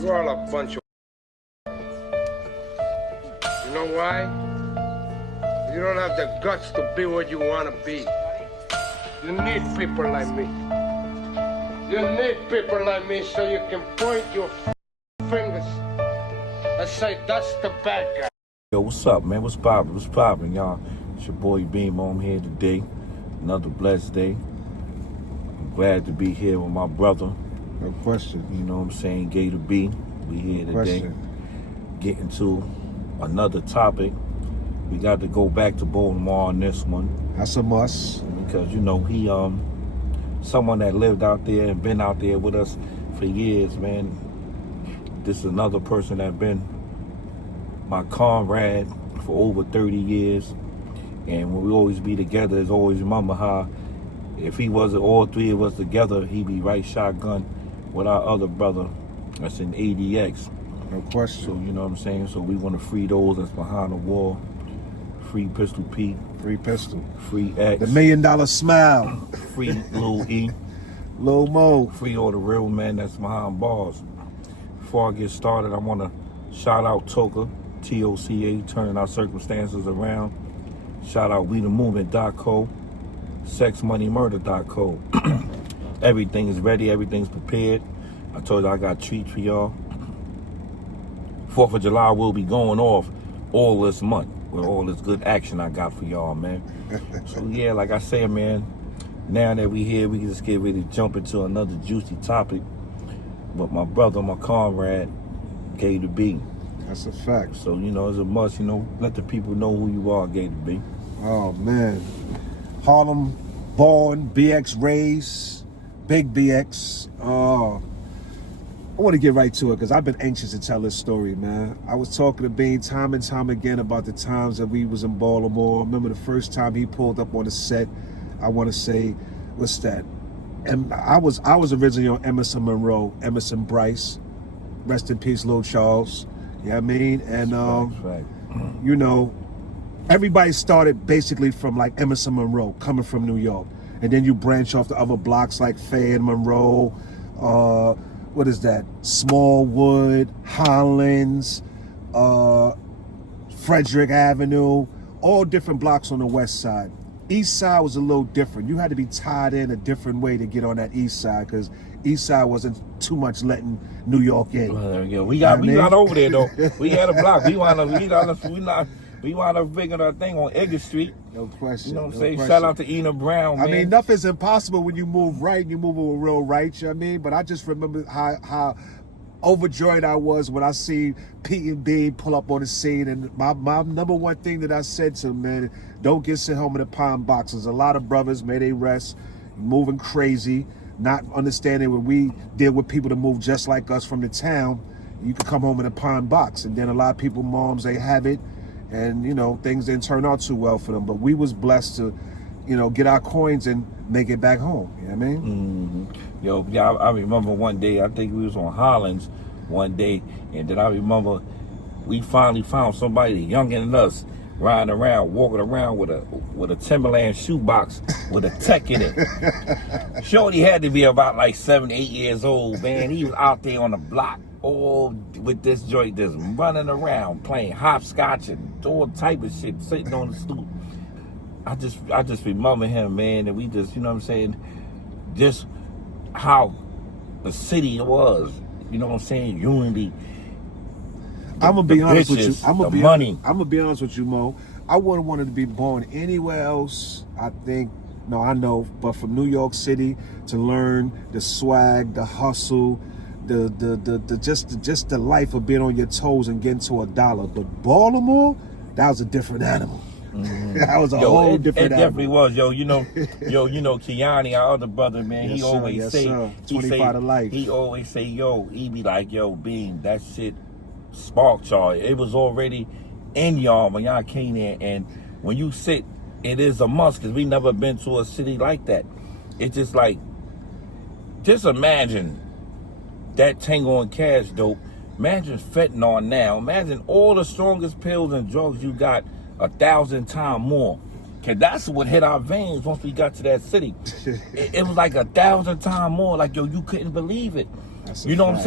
You're all a bunch of... You know why? You don't have the guts to be what you want to be. You need people like me. You need people like me so you can point your fingers and say, that's the bad guy. Yo, what's up, man? What's poppin'? What's poppin', y'all? It's your boy Beam. I'm here today. Another blessed day. I'm glad to be here with my brother. No question. You know what I'm saying? Gator B. We here today. Getting to another topic. We got to go back to Baltimore on this one. That's a must. Because, you know, he someone that lived out there and been out there with us for years, man. This is another person that been my comrade for over 30 years. And when we always be together, it's always remember how if he wasn't all three of us together, he'd be right shotgun with our other brother that's in ADX. No question. So, you know what I'm saying? So we want to free those that's behind the wall. Free Pistol Pete. Free Pistol. Free X. The $1 Million Smile. Free Lil E. Lil Mo. Free all the real men that's behind bars. Before I get started, I want to shout out Toka, T-O-C-A, turning our circumstances around. Shout out WeTheMovement.co, SexMoneyMurder.co. Everything is ready. Everything's prepared. I told you I got treats for y'all. 4th of July will be going off all this month with all this good action I got for y'all, man. So, yeah, like I said, man, now that we here, we can just get ready to jump into another juicy topic. But my brother, my comrade, Gator B. That's a fact. So, you know, it's a must, you know, let the people know who you are, Gator B. Oh, man. Harlem born, BX raised, big BX. I want to get right to it because I've been anxious to tell this story, man. I was talking to Bean time and time again about the times that we was in Baltimore. I remember the first time he pulled up on the set. I want to say, what's that? And I was originally on Emerson Monroe, Emerson Bryce. Rest in peace, Lil Charles. You know what I mean? And, you know, everybody started basically from like Emerson Monroe, coming from New York. And then you branch off to other blocks like Fayette Monroe, what is that? Smallwood, Hollins, Frederick Avenue, all different blocks on the west side. East side was a little different. You had to be tied in a different way to get on that east side because east side wasn't too much letting New York in. Yeah, we got over there though. We had a block. We wound up figuring our thing on Edgar Street. No question. You know what I'm no saying? question. Shout out to Ena Brown, man. I mean, nothing's impossible when you move right. You move with real right, you know what I mean? But I just remember how overjoyed I was when I see Pete and B pull up on the scene. And my number one thing that I said to them, man, don't get sent home in the pine box. There's a lot of brothers, may they rest, moving crazy, not understanding when we deal with people that move just like us from the town, you can come home in a pine box. And then a lot of people, moms, they have it. And, you know, things didn't turn out too well for them. But we was blessed to, you know, get our coins and make it back home. You know what I mean? Mm-hmm. Yo, yeah, I remember one day, I think we was on Hollins one day, and then I remember we finally found somebody younger than us riding around, walking around with a Timberland shoebox with a tech in it. Shorty had to be about like 7, 8 years old, man. He was out there on the block. All with this joint, just running around, playing hopscotch and all type of shit, sitting on the stoop. I just remember him, man, and we just, you know what I'm saying, just how the city was, you know what I'm saying, unity. I'm gonna be honest with you. I'm gonna be honest with you, Mo. I wouldn't want to be born anywhere else. I think, no, I know, but from New York City to learn the swag, the hustle. Just the life of being on your toes and getting to a dollar. But Baltimore, that was a different animal. Mm-hmm. That was a whole different animal. It definitely was, yo. You know, Kiani, our other brother, man. Yes, he always say, 25 to life. He always say, yo. He be like, yo, Beam, that shit sparked y'all. It was already in y'all when y'all came there, and when you sit, it is a must because we never been to a city like that. It's just like, just imagine. That Tango and Cash dope. Imagine fentanyl now. Imagine all the strongest pills and drugs you got 1,000 times more. Cause that's what hit our veins once we got to that city. It was like 1,000 times more. Like, yo, you couldn't believe it. You know what I'm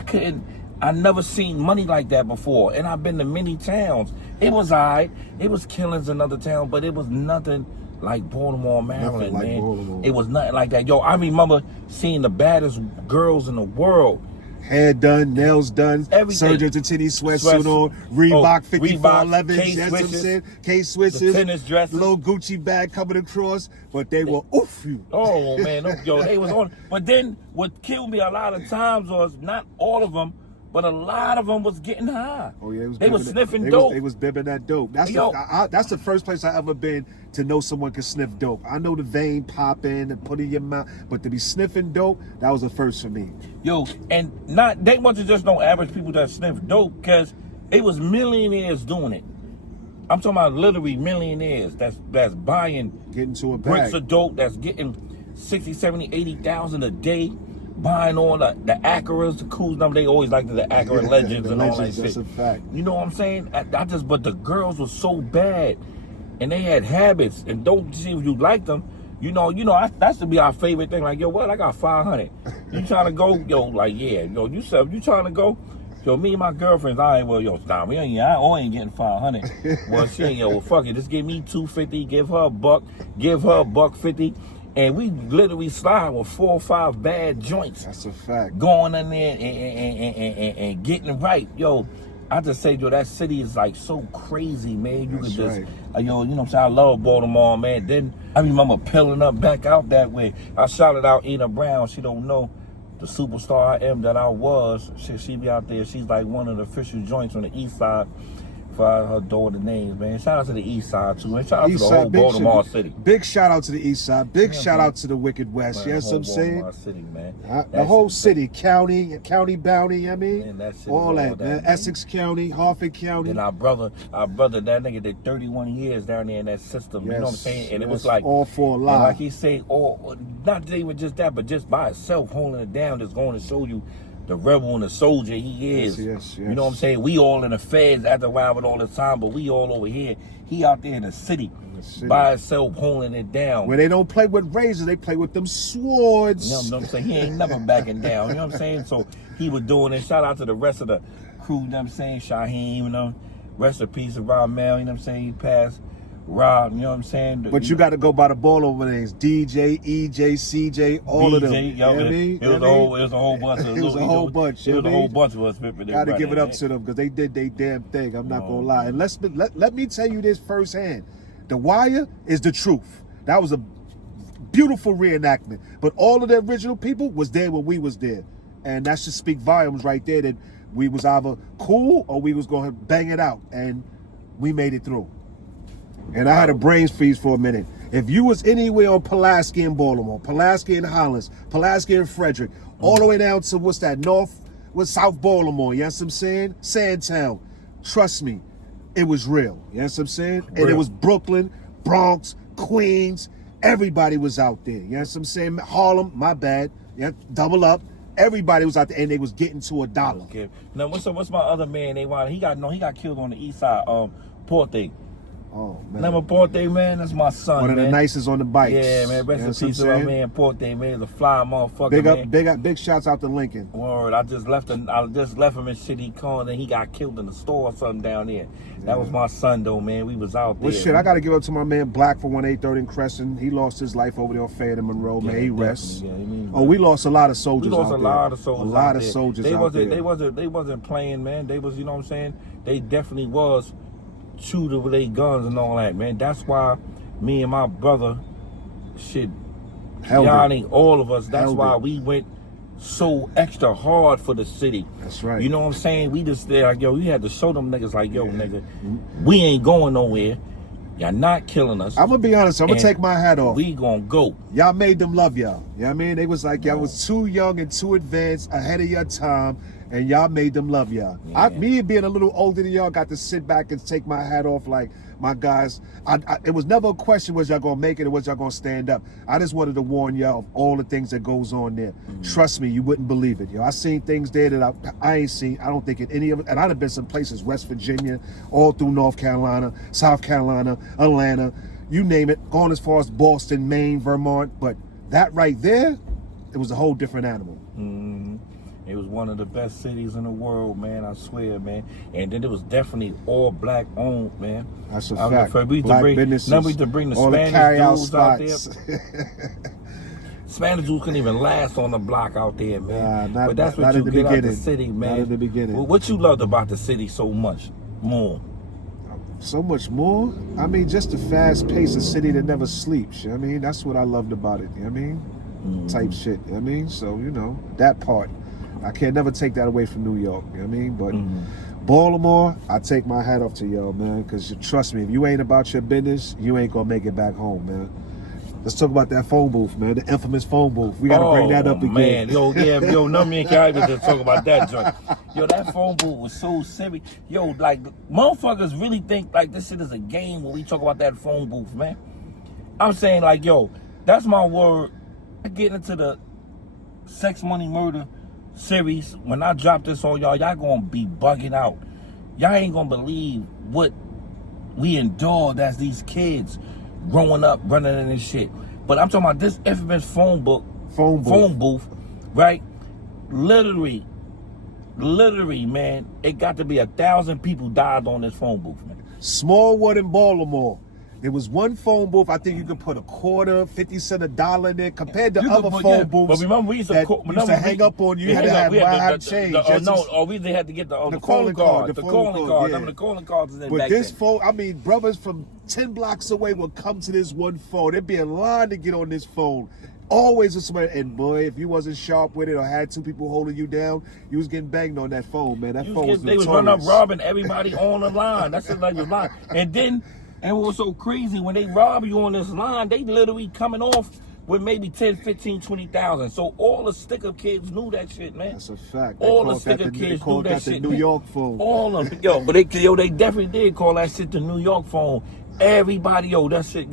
saying? I never seen money like that before. And I've been to many towns. It was alright. It was killings in other towns, but it was nothing like Baltimore, Maryland, Nothing like man. Baltimore. It was nothing like that. Yo, I remember seeing the baddest girls in the world. Hair done, nails done, Everything. Sergio Tacchini sweatsuit on, Reebok 5411s, K yes, I'm switches, saying, K switches, tennis dresses, little Gucci bag coming across, but they will oof you. Oh man, yo, they was on. But then what killed me a lot of times was not all of them, but a lot of them was getting high. Oh yeah, they was sniffing dope. They was bibbing that dope. That's that's the first place I ever been to know someone could sniff dope. I know the vein popping and put in your mouth, but to be sniffing dope, that was a first for me. Yo, and they wasn't just no average people that sniff dope, because it was millionaires doing it. I'm talking about literally millionaires that's buying Getting to a bag. bricks of dope, that's getting 60, 70, 80,000 a day, buying all the Acuras, the Coos, they always liked the Acura Legends and all that shit. That's a fact. You know what I'm saying? But the girls were so bad, and they had habits, and don't see if you like them. You know, that should be our favorite thing. Like, yo, what? I got 500. You trying to go? Yo, like, yeah. Yo, you trying to go? Yo, me and my girlfriends, I ain't getting 500. Well, she ain't, well, fuck it. Just give me $250, give her $150. And we literally slide with 4 or 5 bad joints. That's a fact. Going in there and getting right. Yo, I just say, yo, that city is like so crazy, man. You That's could just, right. yo, you know what I'm saying? I love Baltimore, man. Then I remember peeling up back out that way. I shouted out Ina Brown. She don't know the superstar I am that I was. She be out there. She's like one of the official joints on the east side for her daughter names, man. Shout out to the east side too, and shout out to the whole Baltimore city. Big shout out to the east side. Big shout out to the Wicked West. Man, yes, I'm saying. Baltimore city, man. The whole city, county bounty. I mean, Man, all that, man. man. Essex County, Harford County. And our brother, that nigga did 31 years down there in that system. Yes, You know what I'm saying? And it was yes, like all for a lie. Like he say, not even just that, but just by itself, holding it down, is going to show you the rebel and the soldier he is. Yes. You know what I'm saying? We all in the feds after a while with all the time, but we all over here. He out there in the city. By himself, holding it down. Where they don't play with razors, they play with them swords. You know what I'm saying? He ain't never backing down. You know what I'm saying? So he was doing it. Shout out to the rest of the crew, you know what I'm saying? Shaheem, you know. Rest in peace of Rob Mel, you know what I'm saying? He passed. Rob, you know what I'm saying? But you got to go by the ball over names. DJ, EJ, CJ, all of them. It was a whole bunch of us. It was a whole bunch. It was a whole bunch of us. Got to give it up to them because they did their damn thing. I'm not going to lie. And let me tell you this firsthand. The Wire is the truth. That was a beautiful reenactment. But all of the original people was there when we was there. And that should speak volumes right there that we was either cool or we was going to bang it out. And we made it through. And I had a brains freeze for a minute. If you was anywhere on Pulaski in Baltimore, Pulaski in Hollis, Pulaski in Frederick, all the way down to South Baltimore, you know what I'm saying? Sandtown. Trust me, it was real. You know what I'm saying? And it was Brooklyn, Bronx, Queens. Everybody was out there. You know what I'm saying? Harlem, my bad. Yeah, double up. Everybody was out there and they was getting to $1. Okay. Now what's my other man? He got killed on the east side. Porte. Oh, man. Remember Porte, man? That's my son, One of the nicest on the bikes. Yeah, man. Rest in peace to my man Porte, man. He's a fly motherfucker, Big shouts out to Lincoln. Word. I just left him in City Corner and he got killed in the store or something down there. That was my son, though, man. We was out there. Well, shit, I got to give up to my man Black for 183rd and Crescent. He lost his life over there on Fayette and Monroe, man. He rests. Yeah, we lost a lot of soldiers out there. We lost a lot of soldiers. A lot of soldiers out there. They wasn't playing, man. They was, you know what I'm saying? They definitely was true to their guns and all that, man. That's why me and my brother, Yanni, all of us, that's why we went so extra hard for the city. That's right. You know what I'm saying? We just like, yo, we had to show them niggas like, yo, nigga, we ain't going nowhere. Y'all not killing us. I'm gonna be honest, I'm gonna take my hat off. We gonna go. Y'all made them love y'all. You know what I mean? They was like, y'all was too young and too advanced, ahead of your time, and y'all made them love y'all. Yeah. Me being a little older than y'all, got to sit back and take my hat off like, my guys, it was never a question, was y'all gonna make it or was y'all gonna stand up? I just wanted to warn y'all of all the things that goes on there. Trust me, you wouldn't believe it. Yo, I seen things there that I ain't seen, I don't think in any of it, and I'd have been some places, West Virginia, all through North Carolina, South Carolina, Atlanta, you name it, going as far as Boston, Maine, Vermont, but that right there, it was a whole different animal. It was one of the best cities in the world, man. I swear, man. And then it was definitely all black owned, man. That's a fact. Black businesses. Now we used to bring the all Spanish the carry-out dudes out spots. there. Spanish dudes couldn't even last on the block out there, man. But that's what you get out the city, man. Not in the beginning. Well, what you loved about the city so much more? So much more? I mean, just the fast pace, a city that never sleeps. You know what I mean? That's what I loved about it. You know what I mean? Type shit. You know what I mean? So, you know, that part. I can't never take that away from New York. You know what I mean? But Baltimore, I take my hat off to y'all, man. Because trust me, if you ain't about your business, you ain't going to make it back home, man. Let's talk about that phone booth, man. The infamous phone booth. We got to bring that up again. Man, yo, no me and Kyrie just talk about that joint. Yo, that phone booth was so serious. Yo, like, motherfuckers really think like this shit is a game when we talk about that phone booth, man. I'm saying, like, yo, that's my word. Getting into the Sex, Money, Murder series, when I drop this on y'all gonna be bugging out. Y'all ain't gonna believe what we endured as these kids growing up, running in this shit. But I'm talking about this infamous phone booth, right? Literally, man, it got to be 1,000 people died on this phone booth, man. Smallwood in Baltimore. There was one phone booth, I think you could put a quarter, 50 cents, $1 in there, compared to other phone booths. But remember, we used to hang up on you. You had to have change. We had to get the calling card. The calling card. Yeah. The calling cards. But this phone, I mean, brothers from 10 blocks away would come to this one phone. There'd be a line to get on this phone. Always with somebody, and boy, if you wasn't sharp with it or had two people holding you down, you was getting banged on that phone, man. That phone was notorious. They was running up robbing everybody on the line. That's just like the line. And what was so crazy, when they rob you on this line, they literally coming off with maybe 10, 15, 20,000. So all the sticker kids knew that shit, man. That's a fact. All the sticker kids knew that shit. The New York phone. All of them. Yo, but they definitely did call that shit the New York phone. Everybody, that shit,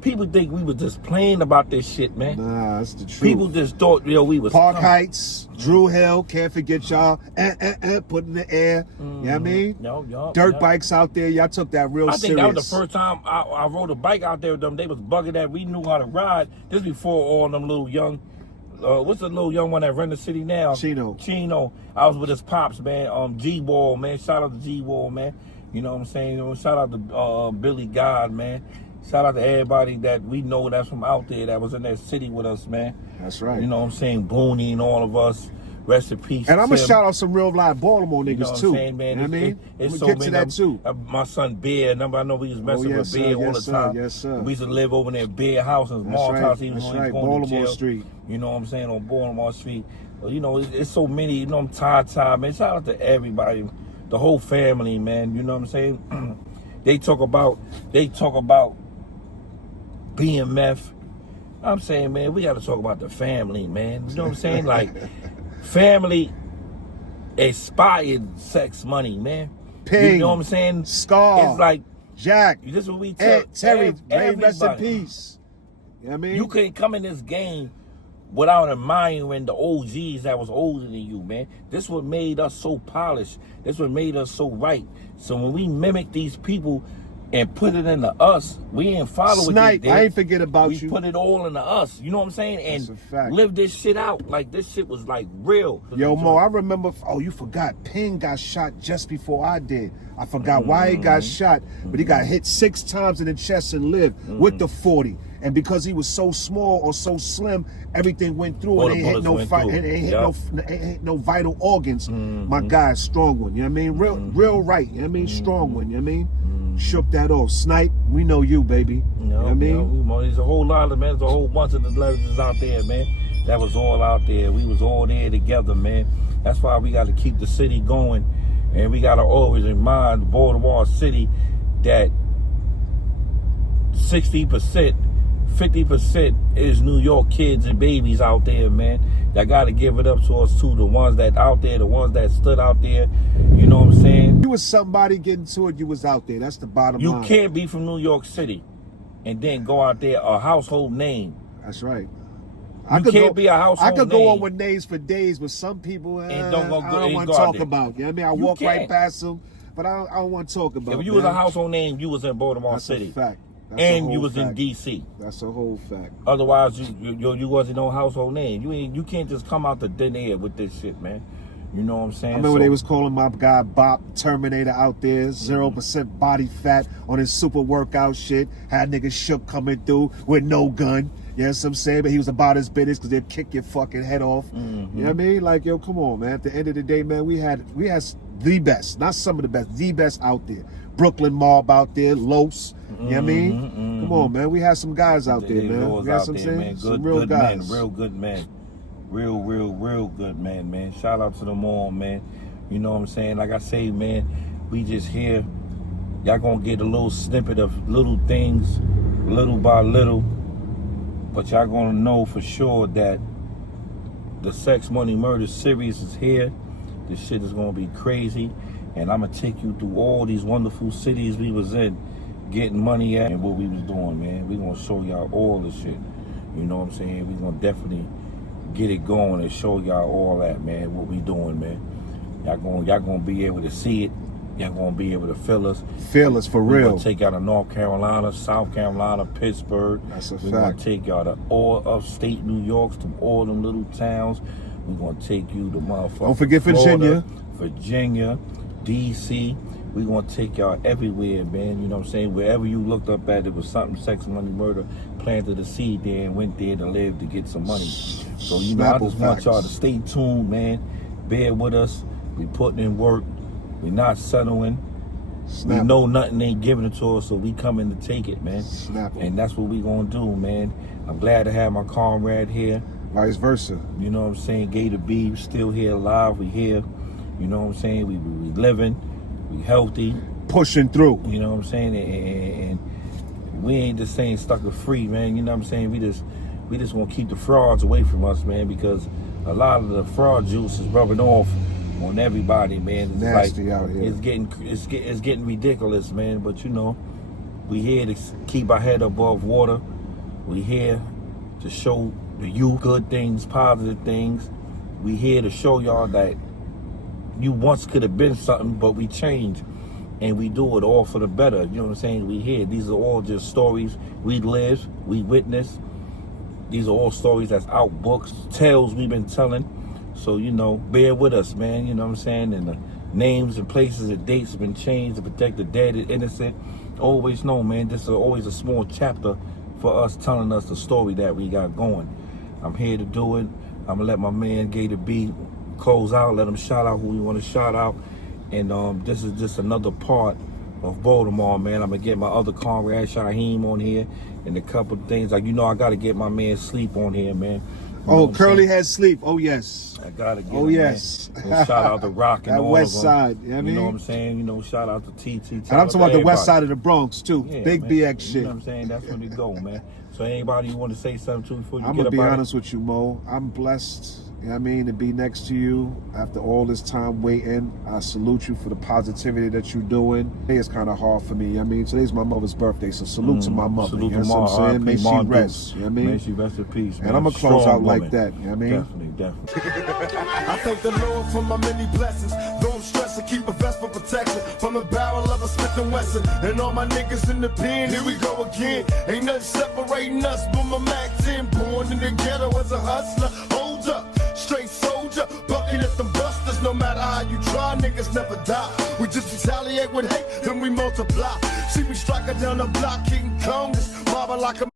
people think we was just playing about this shit, man. Nah, that's the truth. People just thought, we was Park Heights, Drew Hill, can't forget y'all. Put in the air. You know what I mean? Dirt bikes out there. Y'all took that real serious. I think that was the first time I rode a bike out there with them. They was bugging that we knew how to ride. This before all them little young, what's the little young one that run the city now? Chino. I was with his pops, man. G-Ball, man. Shout out to G-Ball, man. You know what I'm saying? Shout out to Billy God, man. Shout out to everybody that we know that's from out there that was in that city with us, man. That's right. You know what I'm saying? Booney and all of us. Rest in peace. And I'm going to shout out some real live Baltimore niggas, you know what too. I'm saying, man? You know what I mean? It's so get to that, too. My son, Bear. I know we was messing with Bear all the time. Yes, sir. We used to live over there, Bear House, and Small House. That's right. Baltimore Street. You know what I'm saying? On Baltimore Street. It's so many, I'm Ty, man. Shout out to everybody. The whole family, man. You know what I'm saying? They talk about BMF. I'm saying, man, we got to talk about the family, man. You know what I'm saying? Like, family inspired Sex Money, man. Ping, you know what I'm saying? Scar. It's like Jack. This is what we tell Terry. May rest in peace. You know what I mean? You couldn't come in this game without admiring the OGs that was older than you, man. This what made us so polished. This what made us so right. So when we mimic these people and put it into us, we ain't follow what they did. I ain't forget about you. We put it all into us. You know what I'm saying? And live this shit out. Like, this shit was like real. Yo, Mo, I remember, you forgot, Ping got shot just before I did. I forgot why he got shot, but he got hit 6 times in the chest and lived with the 40. And because he was so small or so slim, everything went through and it hit no vital organs. My guy's strong one, you know what I mean? Real right, you know what I mean? Strong one, you know what I mean? Shook that off. Snipe, we know you, baby. You know what I mean? There's a whole lot of, man, there's a whole bunch of the legends out there, man. That was all out there. We was all there together, man. That's why we got to keep the city going. And we got to always remind Baltimore City that 60%, 50% is New York kids and babies out there, man. That got to give it up to us, too. The ones that out there, the ones that stood out there. You know what I'm saying? You was somebody getting to it, you was out there. That's the bottom line. You can't be from New York City and then go out there a household name. That's right. I could be a household I could go on with names for days, but some people I don't want to talk about. You know what I mean? I walk right past them, but I don't want to talk about. If you was a household name, you was in Baltimore City. That's a fact. and you was in DC. That's a whole fact. Otherwise, you wasn't no household name. You can't just come out the thin air with this shit, man. You know what I'm saying? I remember they was calling my guy Bop Terminator out there, 0% body fat on his super workout shit. Had niggas shook coming through with no gun. You know what I'm saying? But he was about his business because they'd kick your fucking head off. You know what I mean? Like, yo, come on, man. At the end of the day, man, we had the best, not some of the best, the best out there. Brooklyn Mob out there, Los. You know what I mean? Come on, man. We had some guys out there, man. You know what I'm saying? Some real guys. Men, real good men. Real good man. Shout out to them all, man. You know what I'm saying? Like I say, man, we just here. Y'all gonna get a little snippet of little things, little by little. But y'all gonna know for sure that the Sex, Money, Murder series is here. This shit is gonna be crazy. And I'm gonna take you through all these wonderful cities we was in, getting money at, and what we was doing, man. We gonna show y'all all the shit. You know what I'm saying? We gonna definitely get it going and show y'all all that, man, what we doing, man. Y'all gonna be able to see it. Y'all gonna be able to feel us. Feel us for real. We're gonna take y'all to North Carolina, South Carolina, Pittsburgh. That's a fact. We're gonna take y'all to all upstate New York, to all them little towns. We're gonna take you to motherfucking Don't forget Florida, Virginia, DC. We're gonna take y'all everywhere, man. You know what I'm saying? Wherever you looked up at, it was something Sex, Money, Murder, planted a seed there and went there to live to get some money. So, you know, I just want y'all to stay tuned, man. Bear with us. We putting in work. We not settling. We know nothing ain't giving it to us, so we coming to take it, man. And that's what we gonna do, man. I'm glad to have my comrade here. Vice versa. You know what I'm saying? Gator B, still here alive. We here. You know what I'm saying? We living. We healthy. Pushing through. You know what I'm saying? And we ain't just saying stuck or free, man. You know what I'm saying? We just want to keep the frauds away from us, man, because a lot of the fraud juice is rubbing off on everybody, man. It's nasty like, out here. It's getting ridiculous, man. But you know, we here to keep our head above water. We here to show the youth good things, positive things. We here to show y'all that you once could have been something, but we changed. And we do it all for the better. You know what I'm saying? We here. These are all just stories we live, we witness. These are all stories that's out books, tales we've been telling. So, you know, bear with us, man. You know what I'm saying? And the names and places and dates have been changed to protect the dead and innocent. Always know, man, this is always a small chapter for us telling us the story that we got going. I'm here to do it. I'm going to let my man Gator B close out. Let him shout out who we want to shout out. And this is just another part of Baltimore, man. I'm going to get my other comrade, Shaheem, on here. And a couple of things. Like, you know, I got to get my man Sleep on here, man. Oh, Curly has Sleep. Oh, yes. I got to get him, yes. Shout out to Rock and all West of them. Side. You know what I mean? You know what I'm saying? You know, shout out to TT. And I'm talking about the west side of the Bronx, too. Yeah, Big man. BX shit. You know what I'm saying? That's where we go, man. So anybody you want to say something to before you I'm get going to be up honest with you, Mo. I'm blessed, you know what I mean, to be next to you after all this time waiting. I salute you for the positivity that you're doing. Today is kind of hard for me. I mean, today's my mother's birthday, so salute to my mother. Salute you to know what I'm saying? May she rest. You know what I mean? May she rest in peace, man. And I'm going to close Strong out woman. like that. You know what I mean? Definitely. I thank the Lord for my many blessings. Though I'm stressed, I keep a vest for protection from the barrel of a Smith & Wesson. And all my niggas in the pen, here we go again. Ain't nothing separating us but my Mac 10. Born in the ghetto as a hustler. Hold up, straight soldier, bucking at them busters. No matter how you try, niggas never die. We just retaliate with hate, then we multiply. See me striking down the block, King Kong, just mobbing like a